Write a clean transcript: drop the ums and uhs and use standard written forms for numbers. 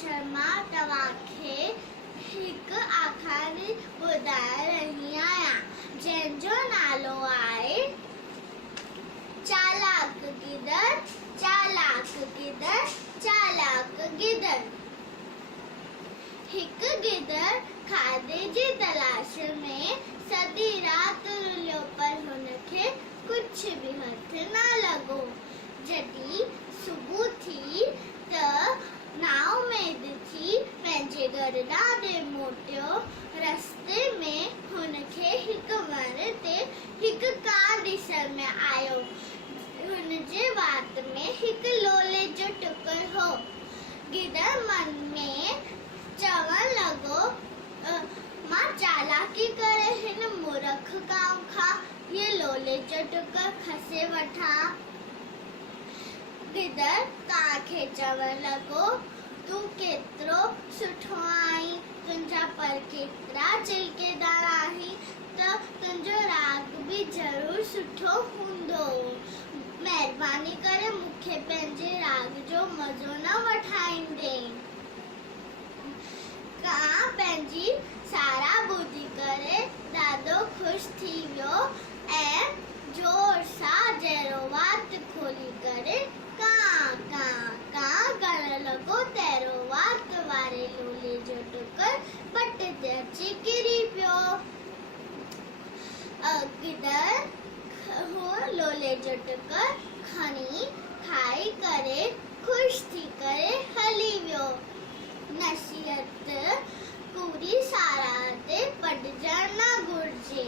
शर्मा तव्हांखे हिकु आखाणी ॿुधाए रही आहियां जंहिंजो नालो आहे चालाक गिदड़ चालाक गिदड़ चालाक गिदड़। हिकु गिदड़ खाधे जी तलाश में सॼी राति रुलियो पर हुनखे कुझु बि हथ न लॻो। जॾहिं सुबुह थी त नाव में ॾिठी पंहिंजे घर ॾांहुं मोटियो। रस्ते में हुनखे हिकु वण ते हिकु कांउ ॾिसण में आयो। हुनजे वात में हिकु लोले जो टुकुर हो। गिदड़ मन में चवण लॻो, मां चालाकी करे हिन मूर्ख कांउ खां ये लोले जो टुकुर खसे वठां। गिदड़ कांउ खे चवण लॻो, तूं केतिरो सुठो आहीं, तुंहिंजा पर केतिरा चिलकेदार आहीं, त तुंहिंजो राग बि ज़रूरु सुठो हूंदो। महिरबानी करे मूंखे पंहिंजे राग जो मज़ो न वठाईंदे। कांउ पंहिंजी साराह ॿुधी करे ॾाढो ख़ुशि थी वियो ऐं जोर सां जहिड़ो वात खोली करे कां कां कां करण लॻो। तहिड़ो वात वारे लोले जो टुकुर पट ते अची किरी पियो। गिदड़ लोले जो टुकुर खणी खाई करे ख़ुशि थी करे हली वियो। नसीहत पूरी साराह ते पढ़जण न घुरिजे।